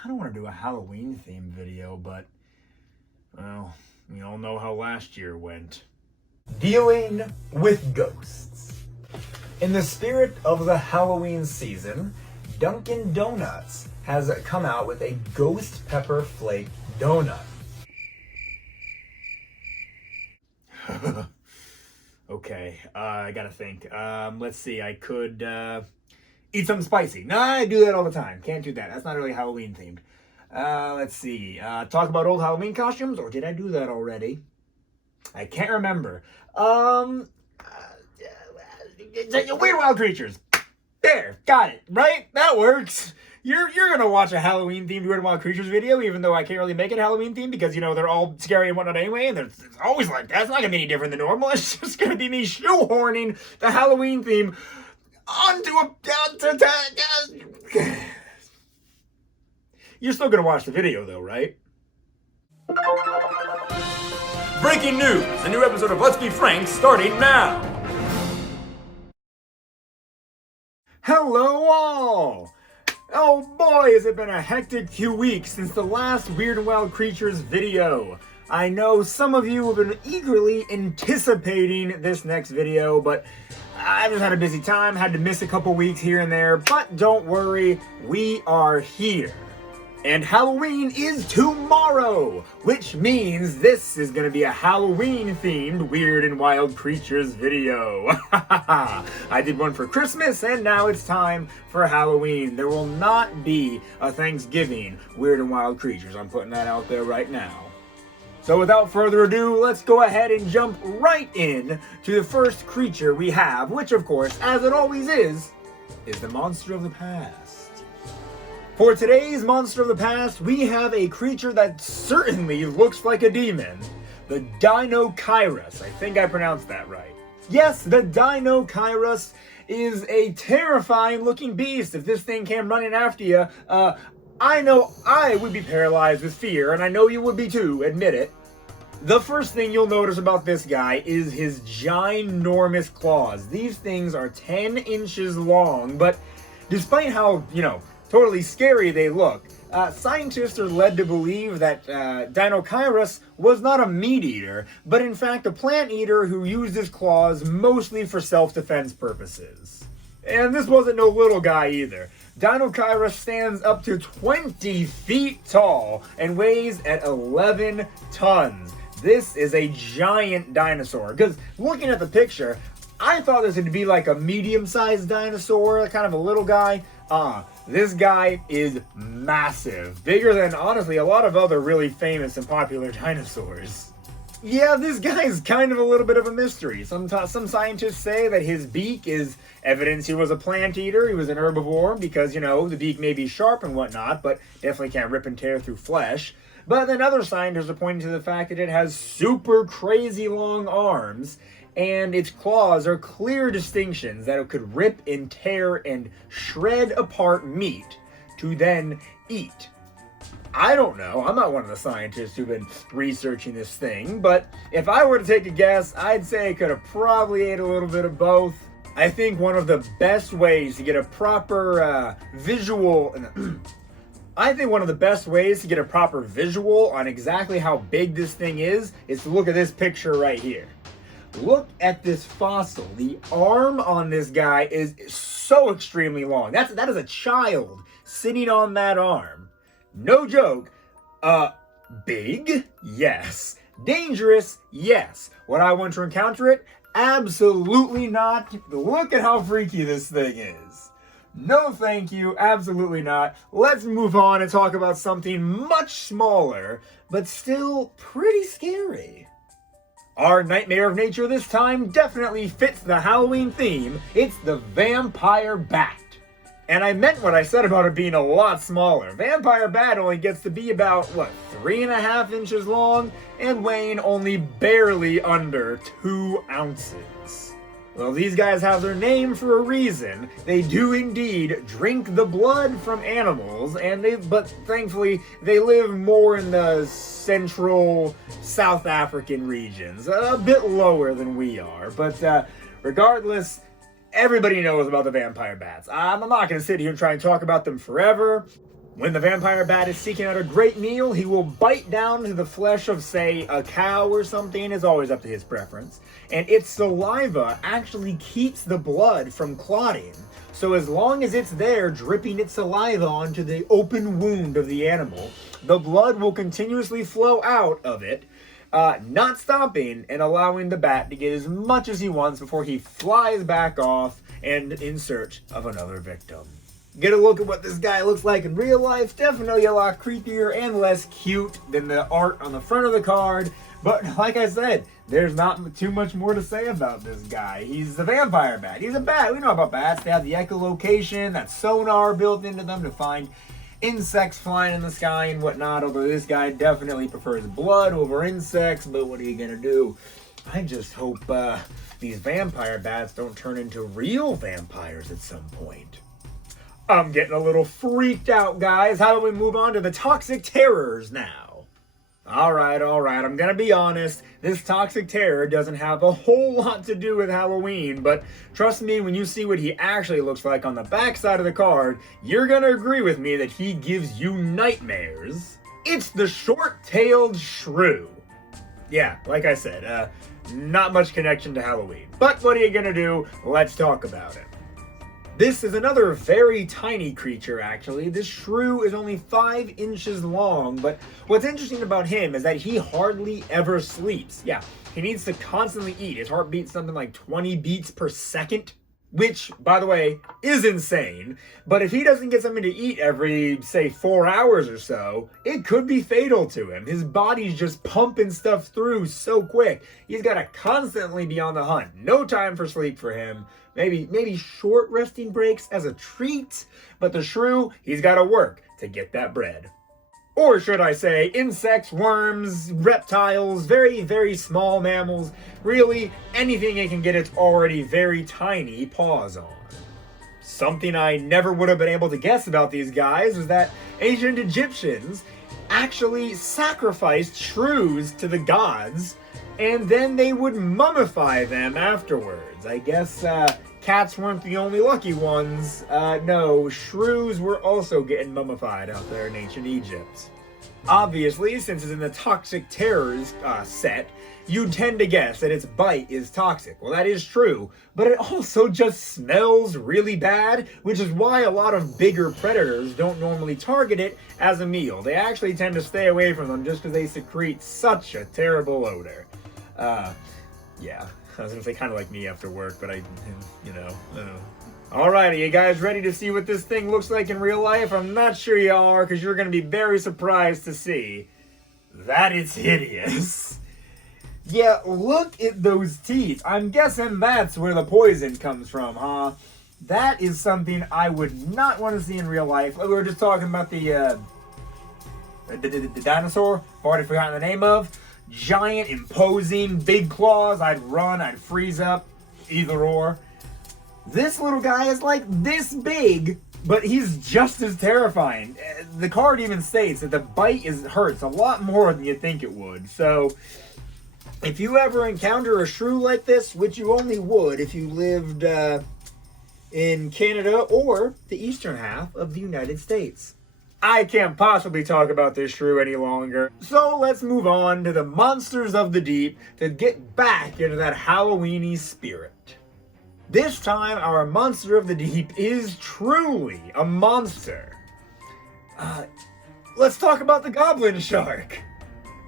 kind of want to do a Halloween themed video, but, well, we all know how last year went. Dealing with ghosts. In the spirit of the Halloween season, Dunkin' Donuts has come out with a ghost pepper flake donut. Okay, I gotta think. Let's see, I could eat something spicy. No, I do that all the time. Can't do that. That's not really Halloween themed. Let's see. Talk about old Halloween costumes, or did I do that already? I can't remember. Weird Wild Creatures. There, got it. Right? That works. You're gonna watch a Halloween themed Weird Wild Creatures video, even though I can't really make it Halloween themed because, you know, they're all scary and whatnot anyway, and it's always like that. It's not gonna be any different than normal. It's just gonna be me shoehorning the Halloween theme onto a... You're still gonna watch the video though, right? Breaking news! A new episode of Let's Be Frank starting now! Hello all! Oh boy, has it been a hectic few weeks since the last Weird and Wild Creatures video. I know some of you have been eagerly anticipating this next video, but I've just had a busy time, had to miss a couple weeks here and there, but don't worry, we are here. And Halloween is tomorrow, which means this is going to be a Halloween-themed Weird and Wild Creatures video. I did one for Christmas, and now it's time for Halloween. There will not be a Thanksgiving Weird and Wild Creatures. I'm putting that out there right now. So without further ado, let's go ahead and jump right in to the first creature we have, which of course, as it always is the monster of the past. For today's Monster of the Past, we have a creature that certainly looks like a demon. The Dino Kyras. I think I pronounced that right. Yes, the Dino Kyras is a terrifying looking beast. If this thing came running after you, I know I would be paralyzed with fear, and I know you would be too, admit it. The first thing you'll notice about this guy is his ginormous claws. These things are 10 inches long, but despite how, totally scary they look, scientists are led to believe that Dino Kyras was not a meat eater, but in fact a plant eater who used his claws mostly for self-defense purposes. And this wasn't no little guy either. Dino Kyras stands up to 20 feet tall and weighs at 11 tons. This is a giant dinosaur, because looking at the picture, I thought this would be like a medium-sized dinosaur, kind of a little guy. This guy is massive. Bigger than, honestly, a lot of other really famous and popular dinosaurs. Yeah, this guy is kind of a little bit of a mystery. Some scientists say that his beak is evidence he was a plant eater, he was an herbivore, because, the beak may be sharp and whatnot, but definitely can't rip and tear through flesh. But then other scientists are pointing to the fact that it has super crazy long arms, and its claws are clear distinctions that it could rip and tear and shred apart meat to then eat. I don't know. I'm not one of the scientists who've been researching this thing, but if I were to take a guess, I'd say it could have probably ate a little bit of both. I think one of the best ways to get a proper visual on exactly how big this thing is to look at this picture right here. Look at this fossil. The arm on this guy is so extremely long. That is a child sitting on that arm. No joke. Big? Yes. Dangerous? Yes. Would I want to encounter it? Absolutely not. Look at how freaky this thing is. No thank you, absolutely not. Let's move on and talk about something much smaller, but still pretty scary. Our Nightmare of Nature this time definitely fits the Halloween theme. It's the vampire bat. And I meant what I said about it being a lot smaller. Vampire bat only gets to be about, 3.5 inches long and weighing only barely under 2 ounces. Well, these guys have their name for a reason. They do indeed drink the blood from animals, but thankfully they live more in the central South African regions, a bit lower than we are. But regardless, everybody knows about the vampire bats. I'm not going to sit here and try and talk about them forever. When the vampire bat is seeking out a great meal, he will bite down to the flesh of, say, a cow or something. It's always up to his preference. And its saliva actually keeps the blood from clotting. So as long as it's there dripping its saliva onto the open wound of the animal, the blood will continuously flow out of it, not stopping and allowing the bat to get as much as he wants before he flies back off and in search of another victim. Get a look at what this guy looks like in real life. Definitely a lot creepier and less cute than the art on the front of the card. But like I said, there's not too much more to say about this guy. He's a vampire bat. He's a bat. We know about bats. They have the echolocation, that sonar built into them to find insects flying in the sky and whatnot. Although this guy definitely prefers blood over insects. But what are you going to do? I just hope these vampire bats don't turn into real vampires at some point. I'm getting a little freaked out, guys. How about we move on to the toxic terrors now? Alright, I'm gonna be honest. This toxic terror doesn't have a whole lot to do with Halloween, but trust me, when you see what he actually looks like on the back side of the card, you're gonna agree with me that he gives you nightmares. It's the short-tailed shrew. Yeah, like I said, not much connection to Halloween. But what are you gonna do? Let's talk about it. This is another very tiny creature, actually. This shrew is only 5 inches long, but what's interesting about him is that he hardly ever sleeps. Yeah, he needs to constantly eat. His heart beats something like 20 beats per second, which, by the way, is insane. But if he doesn't get something to eat every, say, 4 hours or so, it could be fatal to him. His body's just pumping stuff through so quick. He's got to constantly be on the hunt. No time for sleep for him. Maybe short resting breaks as a treat, but the shrew, he's got to work to get that bread. Or should I say, insects, worms, reptiles, very, very small mammals, really anything it can get its already very tiny paws on. Something I never would have been able to guess about these guys was that ancient Egyptians actually sacrificed shrews to the gods, and then they would mummify them afterwards. I guess cats weren't the only lucky ones. No, shrews were also getting mummified out there in ancient Egypt. Obviously, since it's in the Toxic Terrors set, you'd tend to guess that its bite is toxic. Well, that is true, but it also just smells really bad, which is why a lot of bigger predators don't normally target it as a meal. They actually tend to stay away from them just because they secrete such a terrible odor. Yeah, I was gonna say kind of like me after work, but Alrighty, you guys ready to see what this thing looks like in real life? I'm not sure you are, because you're gonna be very surprised to see that it's hideous. Yeah, look at those teeth. I'm guessing that's where the poison comes from, huh? That is something I would not want to see in real life. We were just talking about the dinosaur, I've already forgotten the name of. Giant, imposing, big claws. I'd run, I'd freeze up, either or. This little guy is like this big, but he's just as terrifying. The card even states that the bite hurts a lot more than you think it would. So, if you ever encounter a shrew like this, which you only would if you lived in Canada or the eastern half of the United States, I can't possibly talk about this shrew any longer. So let's move on to the monsters of the deep to get back into that Halloween-y spirit. This time, our monster of the deep is truly a monster. Let's talk about the Goblin Shark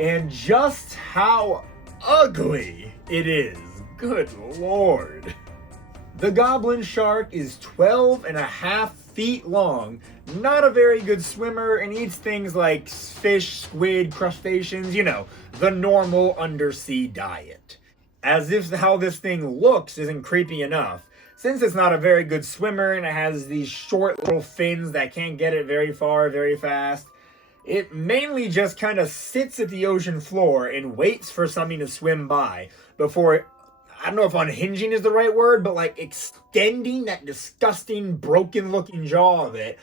and just how ugly it is. Good Lord. The Goblin Shark is 12.5 feet long, not a very good swimmer, and eats things like fish, squid, crustaceans, the normal undersea diet. As if how this thing looks isn't creepy enough. Since it's not a very good swimmer and it has these short little fins that can't get it very far very fast, it mainly just kind of sits at the ocean floor and waits for something to swim by before, I don't know if unhinging is the right word, but like extending that disgusting broken looking jaw of it,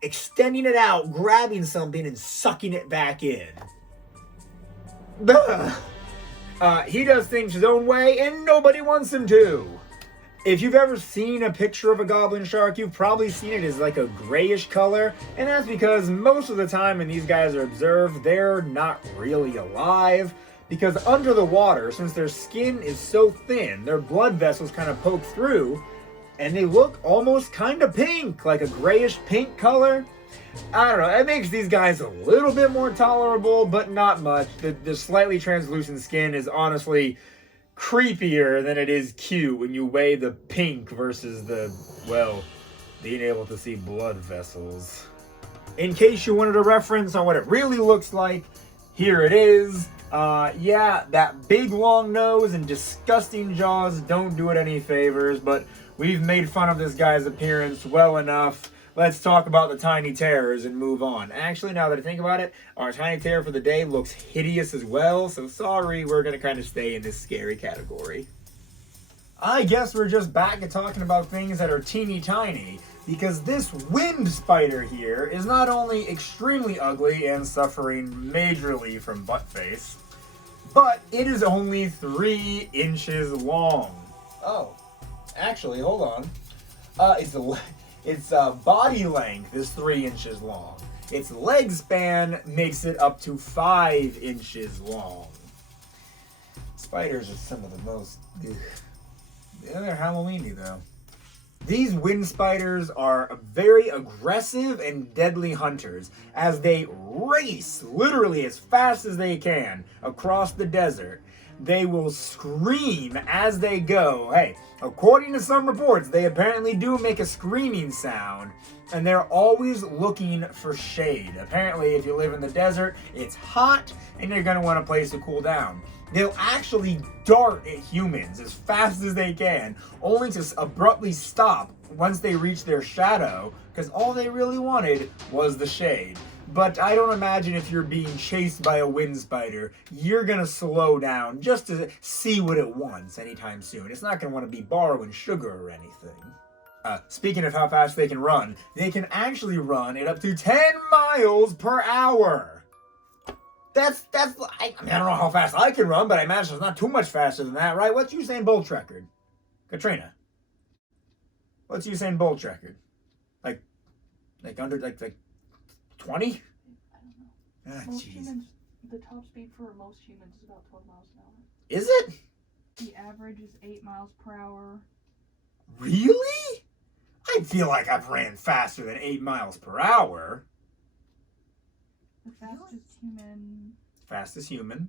extending it out, grabbing something and sucking it back in. He does things his own way and nobody wants him to. If you've ever seen a picture of a goblin shark, you've probably seen it as like a grayish color, and that's because most of the time when these guys are observed, they're not really alive, because under the water, since their skin is so thin, their blood vessels kind of poke through, and they look almost kind of pink, like a grayish pink color. I don't know, it makes these guys a little bit more tolerable, but not much. The slightly translucent skin is honestly creepier than it is cute when you weigh the pink versus the, well, being able to see blood vessels. In case you wanted a reference on what it really looks like, here it is. Yeah, that big long nose and disgusting jaws don't do it any favors, but we've made fun of this guy's appearance well enough. Let's talk about the tiny terrors and move on. Actually, now that I think about it, our tiny terror for the day looks hideous as well, so sorry, we're going to kind of stay in this scary category. I guess we're just back at talking about things that are teeny tiny, because this wind spider here is not only extremely ugly and suffering majorly from butt face, but it is only 3 inches long. Oh, actually, hold on. Its body length is 3 inches long. Its leg span makes it up to 5 inches long. Spiders are some of the most... They're Halloweeny, though. These wind spiders are very aggressive and deadly hunters as they race literally as fast as they can across the desert. They will scream as they go. Hey, according to some reports, they apparently do make a screaming sound, and they're always looking for shade. Apparently, if you live in the desert, it's hot, and you're going to want a place to cool down. They'll actually dart at humans as fast as they can, only to abruptly stop once they reach their shadow, because all they really wanted was the shade. But I don't imagine if you're being chased by a wind spider, you're going to slow down just to see what it wants anytime soon. It's not going to want to be borrowing sugar or anything. Speaking of how fast they can actually run at up to 10 miles per hour. I don't know how fast I can run, but I imagine it's not too much faster than that, right? What's Usain Bolt's record? Katrina. What's Usain Bolt's record? Like under 20? I don't know. Most humans, the top speed for most humans is about 12 miles an hour. Is it? The average is 8 miles per hour. Really? I feel like I've ran faster than 8 miles per hour. The fastest human. Fastest human.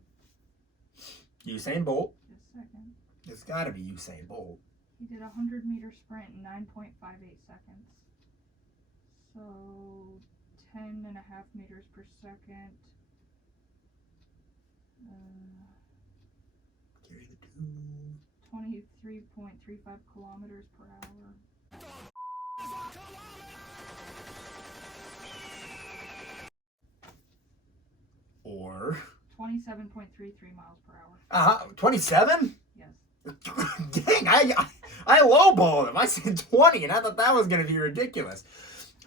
Usain Bolt. Just a second. It's gotta be Usain Bolt. He did a 100-meter sprint in 9.58 seconds. So 10.5 meters per second. Carry the 2. 23.35 kilometers per hour. Or 27.33 miles per hour. 27? Yes. Dang, I lowballed him. I said 20, and I thought that was going to be ridiculous.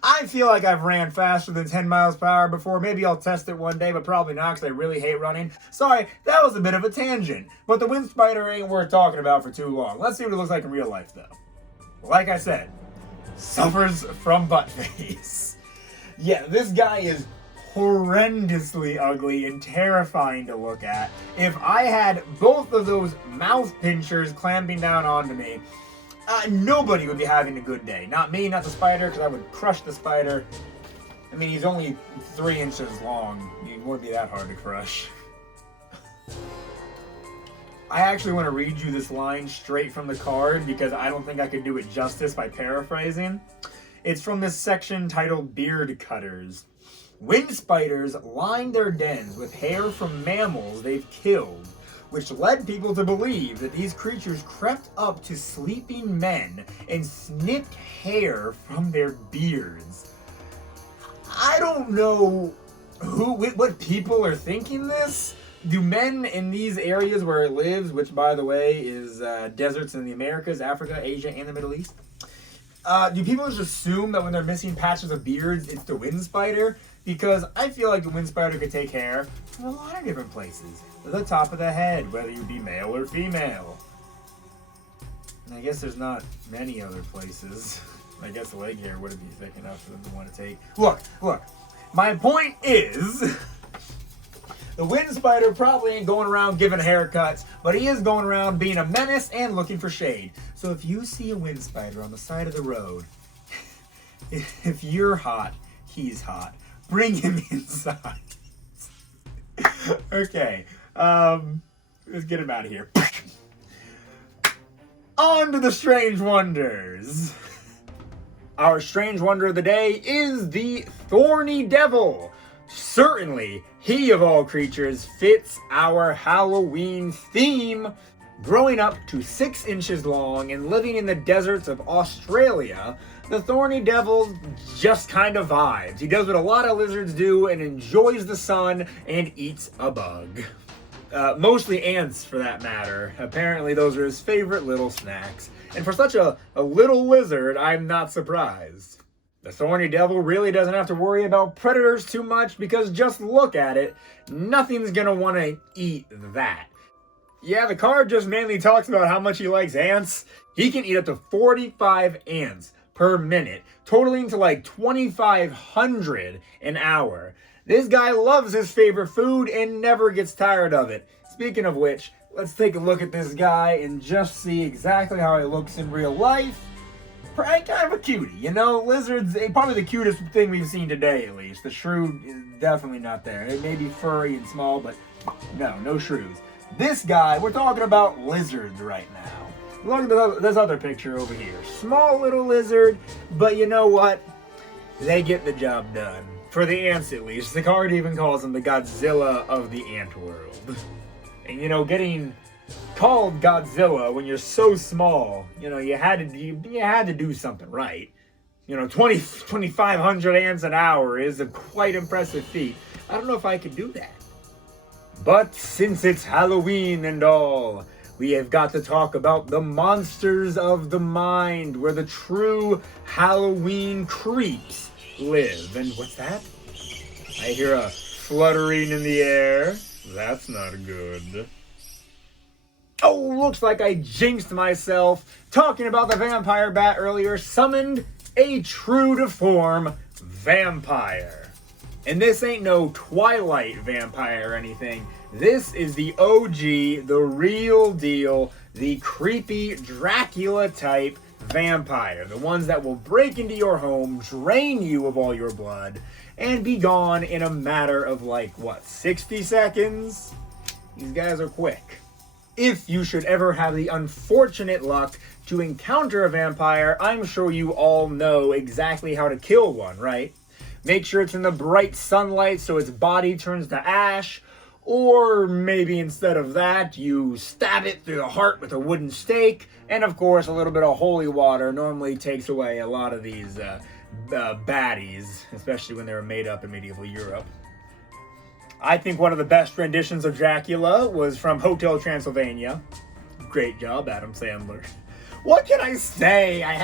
I feel like I've ran faster than 10 miles per hour before. Maybe I'll test it one day, but probably not because I really hate running. Sorry, that was a bit of a tangent. But the wind spider ain't worth talking about for too long. Let's see what it looks like in real life, though. Like I said, suffers from butt face. Yeah, this guy is horrendously ugly and terrifying to look at. If I had both of those mouth pinchers clamping down onto me, nobody would be having a good day. Not me, not the spider, because I would crush the spider. I mean, he's only 3 inches long. He wouldn't be that hard to crush. I actually want to read you this line straight from the card because I don't think I could do it justice by paraphrasing. It's from this section titled Beard Cutters. Wind spiders line their dens with hair from mammals they've killed, which led people to believe that these creatures crept up to sleeping men and snipped hair from their beards. I don't know what people are thinking this. Do men in these areas where it lives, which by the way is deserts in the Americas, Africa, Asia, and the Middle East, do people just assume that when they're missing patches of beards, it's the wind spider? Because I feel like the wind spider could take hair from a lot of different places. To the top of the head, whether you be male or female. I guess there's not many other places. I guess the leg hair wouldn't be thick enough for them to want to take. Look. My point is, the wind spider probably ain't going around giving haircuts, but he is going around being a menace and looking for shade. So if you see a wind spider on the side of the road, if you're hot, he's hot. Bring him inside. Okay, let's get him out of here. On to the strange wonders. Our strange wonder of the day is the Thorny Devil. Certainly, he of all creatures fits our Halloween theme. Growing up to 6 inches long and living in the deserts of Australia, the Thorny Devil just kind of vibes. He does what a lot of lizards do and enjoys the sun and eats a bug. Mostly ants, for that matter. Apparently, those are his favorite little snacks. And for such a little lizard, I'm not surprised. The Thorny Devil really doesn't have to worry about predators too much because just look at it, nothing's gonna want to eat that. Yeah, the card just mainly talks about how much he likes ants. He can eat up to 45 ants per minute, totaling to like 2,500 an hour. This guy loves his favorite food and never gets tired of it. Speaking of which, let's take a look at this guy and just see exactly how he looks in real life. Kind of a cutie, you know? Lizards, probably the cutest thing we've seen today, at least. The shrew is definitely not there. It may be furry and small, but no shrews. This guy, we're talking about lizards right now. Look at this other picture over here. Small little lizard, but you know what? They get the job done. For the ants, at least. The card even calls him the Godzilla of the ant world. And you know, getting called Godzilla when you're so small, you know, you had to do something right. You know, 2,500 ants an hour is a quite impressive feat. I don't know if I could do that. But since it's Halloween and all, we have got to talk about the monsters of the mind, where the true Halloween creeps live. And what's that? I hear a fluttering in the air. That's not good. Oh, looks like I jinxed myself. Talking about the vampire bat earlier, summoned a true to form vampire. And this ain't no Twilight vampire or anything. This is the OG, the real deal, the creepy Dracula type vampire. The ones that will break into your home, drain you of all your blood, and be gone in a matter of 60 seconds? These guys are quick. If you should ever have the unfortunate luck to encounter a vampire, I'm sure you all know exactly how to kill one, right? Make sure it's in the bright sunlight so its body turns to ash, or maybe instead of that, you stab it through the heart with a wooden stake, and of course a little bit of holy water normally takes away a lot of these baddies, especially when they were made up in medieval Europe. I think one of the best renditions of Dracula was from Hotel Transylvania. Great job, Adam Sandler. What can I say? I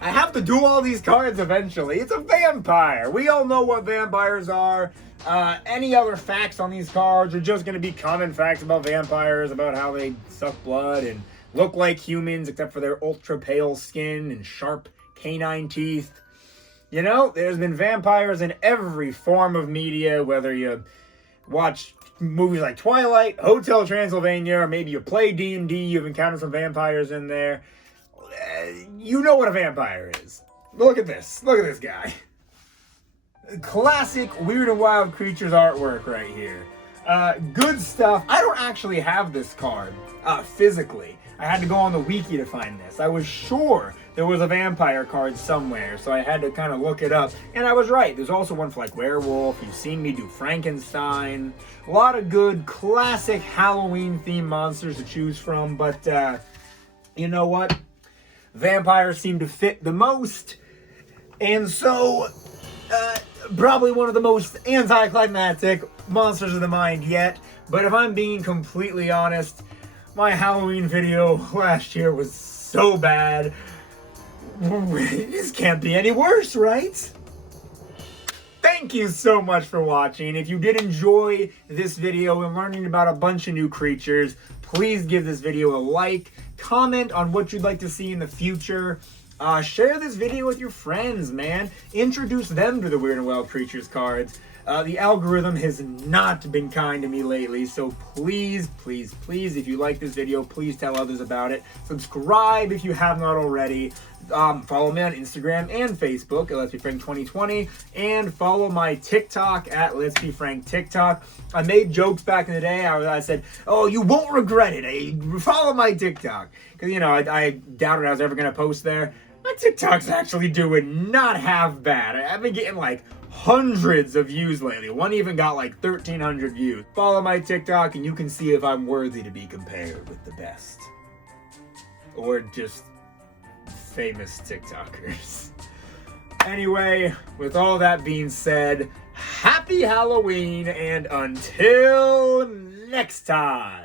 have to do all these cards eventually. It's a vampire. We all know what vampires are. Any other facts on these cards are just going to be common facts about vampires, about how they suck blood and look like humans except for their ultra pale skin and sharp canine teeth. You know, there's been vampires in every form of media, whether you watch movies like Twilight, Hotel Transylvania, or maybe you play D&D, you've encountered some vampires in there. You know what a vampire is. Look at this. Look at this guy. Classic Weird and Wild Creatures artwork right here. Good stuff. I don't actually have this card physically. I had to go on the wiki to find this. I was sure there was a vampire card somewhere, so I had to kind of look it up. And I was right. There's also one for werewolf. You've seen me do Frankenstein. A lot of good classic Halloween themed monsters to choose from, but you know what? Vampires seem to fit the most, and so probably one of the most anticlimactic monsters of the mind yet. But if I'm being completely honest, my Halloween video last year was so bad. This can't be any worse, right? Thank thank you so much for watching. If you did enjoy this video and learning about a bunch of new creatures, please give this video a like, comment on what you'd like to see in the future. Share this video with your friends, man. Introduce them to the Weird and Wild Creatures cards. The algorithm has not been kind to me lately, so please, please, please, if you like this video, please tell others about it. Subscribe if you have not already. Follow me on Instagram and Facebook at Let's Be Frank 2020, and follow my TikTok at Let's Be Frank TikTok. I made jokes back in the day. I said, oh, you won't regret it. Follow my TikTok. Because, you know, I doubted I was ever going to post there. My TikTok's actually doing not half bad. I've been getting like hundreds of views lately. One even got like 1,300 views. Follow my TikTok and you can see if I'm worthy to be compared with the best. Or just famous TikTokers. Anyway, with all that being said, happy Halloween and until next time.